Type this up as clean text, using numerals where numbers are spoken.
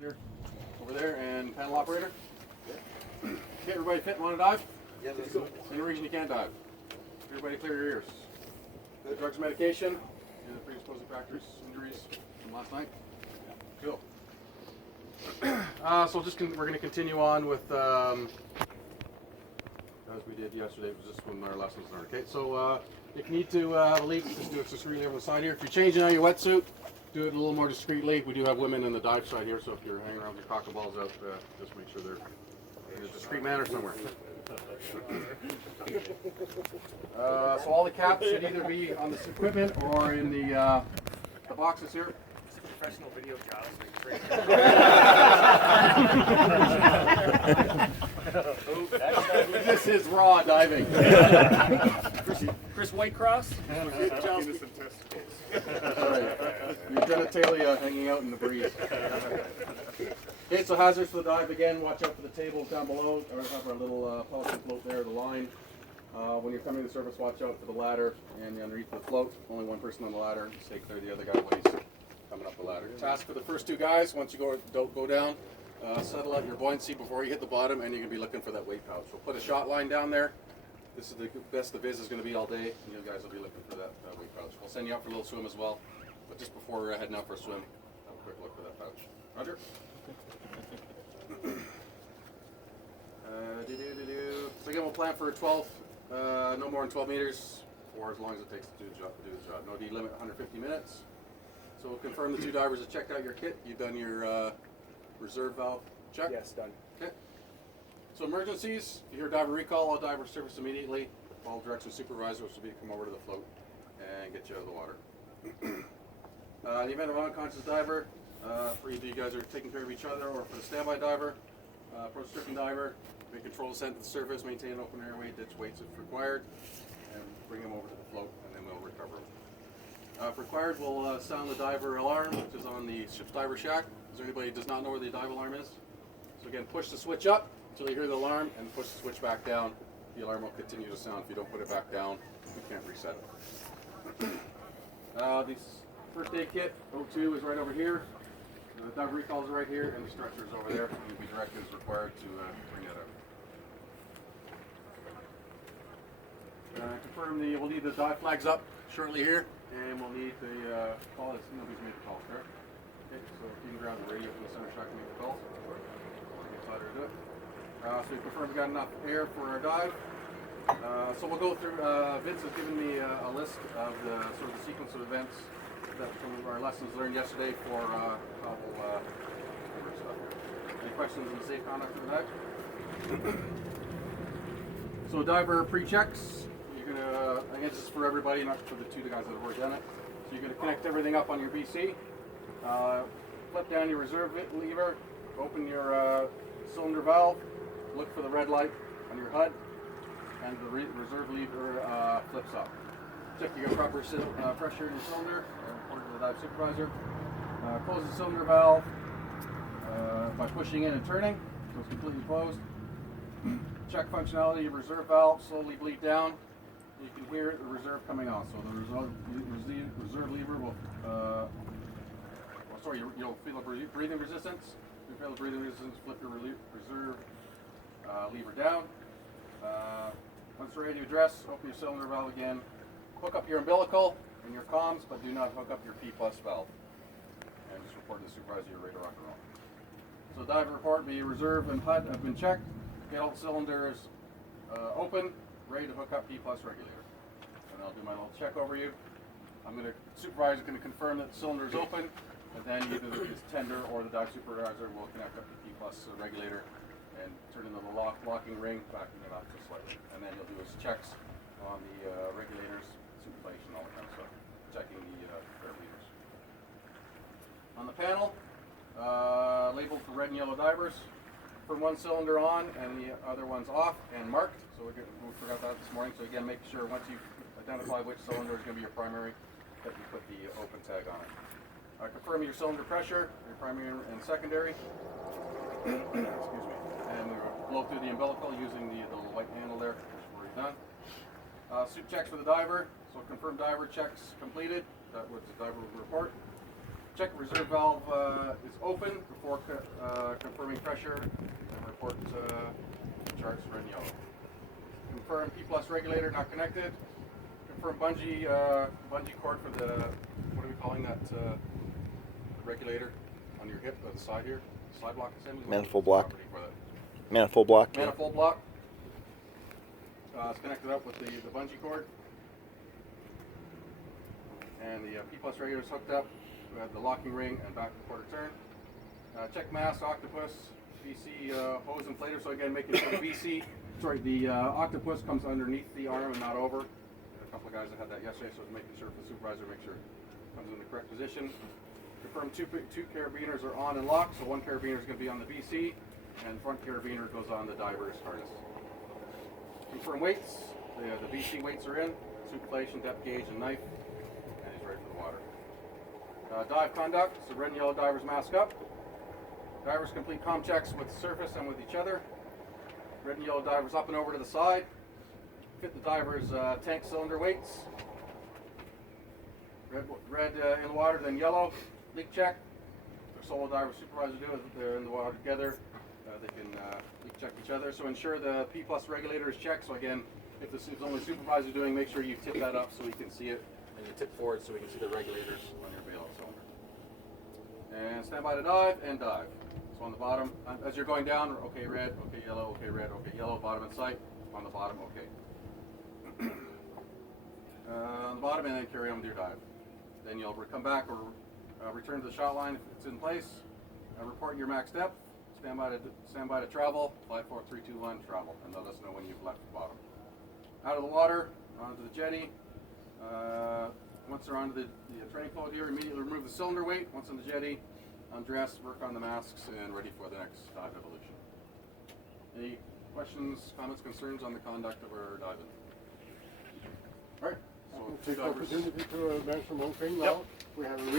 Over there, and panel operator. Okay, everybody fit and want to dive? Yeah, let's go. Any reason you can't dive? Everybody clear your ears. Drugs, medication, any predisposing factors, injuries from last night? Cool. So we're going to continue on with, as we did yesterday, it was just when our lessons learned. Okay, so if you need to have a leak, just do it discreetly over the side here. If you're changing out your wetsuit, do it a little more discreetly. We do have women in the dive side here, so if you're hanging around with your cockleballs out, just make sure they're in a discreet manner somewhere. So all the caps should either be on this equipment or in the boxes here. It's a professional video job. This is raw diving. Chris Whitecross. Innocent testicles. Your genitalia hanging out in the breeze. Okay, so hazards for the dive again. Watch out for the tables down below. We have our little policy float there, the line. When you're coming to the surface, watch out for the ladder and underneath the float. Only one person on the ladder. Stay clear of the other guy when he's coming up the ladder. Task for the first two guys: once you go down, settle out your buoyancy before you hit the bottom, and you're gonna be looking for that weight pouch. We'll put a shot line down there. This is the best the viz is going to be all day, and you guys will be looking for that weight pouch. We'll send you out for a little swim as well, but just before we're heading out for a swim, have a quick look for that pouch. Roger? So again, we'll plan for 12, no more than 12 meters, or as long as it takes to do the job. No D limit, 150 minutes. So we'll confirm the two divers have checked out your kit. You've done your reserve valve check? Yes, done. Okay. So emergencies, if you hear diver recall, all divers surface immediately. All directions supervisor will be to come over to the float and get you out of the water. In the event of an unconscious diver, for either you guys are taking care of each other or for the standby diver, approach stricken diver, make control descent to the surface, maintain an open airway, ditch weights if required, and bring them over to the float, and then we'll recover them. If required, we'll sound the diver alarm, which is on the ship's diver shack. Is there anybody who does not know where the dive alarm is? So again, push the switch up until you hear the alarm, and push the switch back down. The alarm will continue to sound. If you don't put it back down, you can't reset it. The first aid kit, O2 is right over here. The diver recall is right here, and the stretcher is over there. You'll be directed as required to bring that out. Confirm we'll need the dive flags up shortly here, and we'll need the call. Nobody's made the call, correct? Okay, so if you can grab the radio from the center shack and make the calls. To do it. So we confirm we got enough air for our dive. So we'll go through, Vince has given me a list of the sort of the sequence of events that from our lessons learned yesterday for how we'll cover stuff here. Any questions on the safe conduct of the dive? So diver pre-checks, you're gonna, I guess this is for everybody, not for the two guys that have already done it. So you're gonna connect everything up on your BC, flip down your reserve lever, open your cylinder valve, look for the red light on your HUD, and the reserve lever flips up. Check you got proper pressure in your cylinder, according to the dive supervisor. Close the cylinder valve by pushing in and turning, so it's completely closed. Check functionality of reserve valve, slowly bleed down. You can hear the reserve coming on, so the reserve lever will, you'll feel a breathing resistance. If you feel the breathing resistance, flip your reserve lever down. Once you're ready to address, open your cylinder valve again. Hook up your umbilical and your comms, but do not hook up your P+ valve. And just report to the supervisor you're ready to rock and roll. So dive report, the reserve and HUD have been checked. Get all the cylinders open, ready to hook up P+ regulator. And I'll do my little check over you. Supervisor's going to confirm that the cylinder is open, and then either the tender or the dive supervisor will connect up the P+ regulator and turn into the locking ring, backing it up just slightly. And then he'll do his checks on the regulators, supervision, all that kind of stuff, checking the air meters. On the panel, labeled for red and yellow divers, for one cylinder on and the other one's off and marked. So we forgot that this morning. So again, make sure once you identify which cylinder is going to be your primary, that you put the open tag on it. Confirm your cylinder pressure, your primary and secondary. Excuse me. And we will blow through the umbilical using the little white handle there, which we're already done. Suit checks for the diver. So confirm diver checks completed. That was the diver report. Check reserve valve is open before confirming pressure, and report charts red and yellow. Confirm P+ regulator not connected. Confirm bungee cord for the, what are we calling that regulator on your hip, the side here? Slide block assembly? Manifold block. Property for that. Manifold block. Yeah. Manifold block. It's connected up with the bungee cord. And the P+ regulator is hooked up. We have the locking ring and back quarter turn. Check mass, octopus, VC hose inflator. So again, making sure the octopus comes underneath the arm and not over. A couple of guys that had that yesterday, so it's making sure for the supervisor, make sure it comes in the correct position. Confirm two carabiners are on and locked. So one carabiner is going to be on the VC, and front carabiner goes on the diver's harness. Confirm weights. The VC weights are in. Supinflation, depth gauge, and knife. And he's ready for the water. Dive conduct. So red and yellow divers mask up. Divers complete comm checks with the surface and with each other. Red and yellow divers up and over to the side. Fit the divers' tank cylinder weights. Red in the water, then yellow. Leak check. Their solo diver supervisor do it. They're in the water together. They can leak check each other. So ensure the P+ regulator is checked. So again, if this is only supervisor doing, make sure you tip that up so we can see it. And you tip forward so we can see the regulators on your bailout cylinder. And stand by to dive and dive. So on the bottom, as you're going down, okay red, okay yellow, okay red, okay yellow, bottom in sight. On the bottom, okay. On the bottom, and then carry on with your dive. Then you'll come back or return to the shot line if it's in place. Report your max depth. Stand by to travel. 5, 4, 3, 2, 1, travel, and let us know when you've left the bottom. Out of the water, onto the jetty. Once they're onto the training float here, immediately remove the cylinder weight. Once on the jetty, undress, work on the masks, and ready for the next dive evolution. Any questions, comments, concerns on the conduct of our diving? All right. So Take the divers. opportunity to mention one thing now. Yep. We have a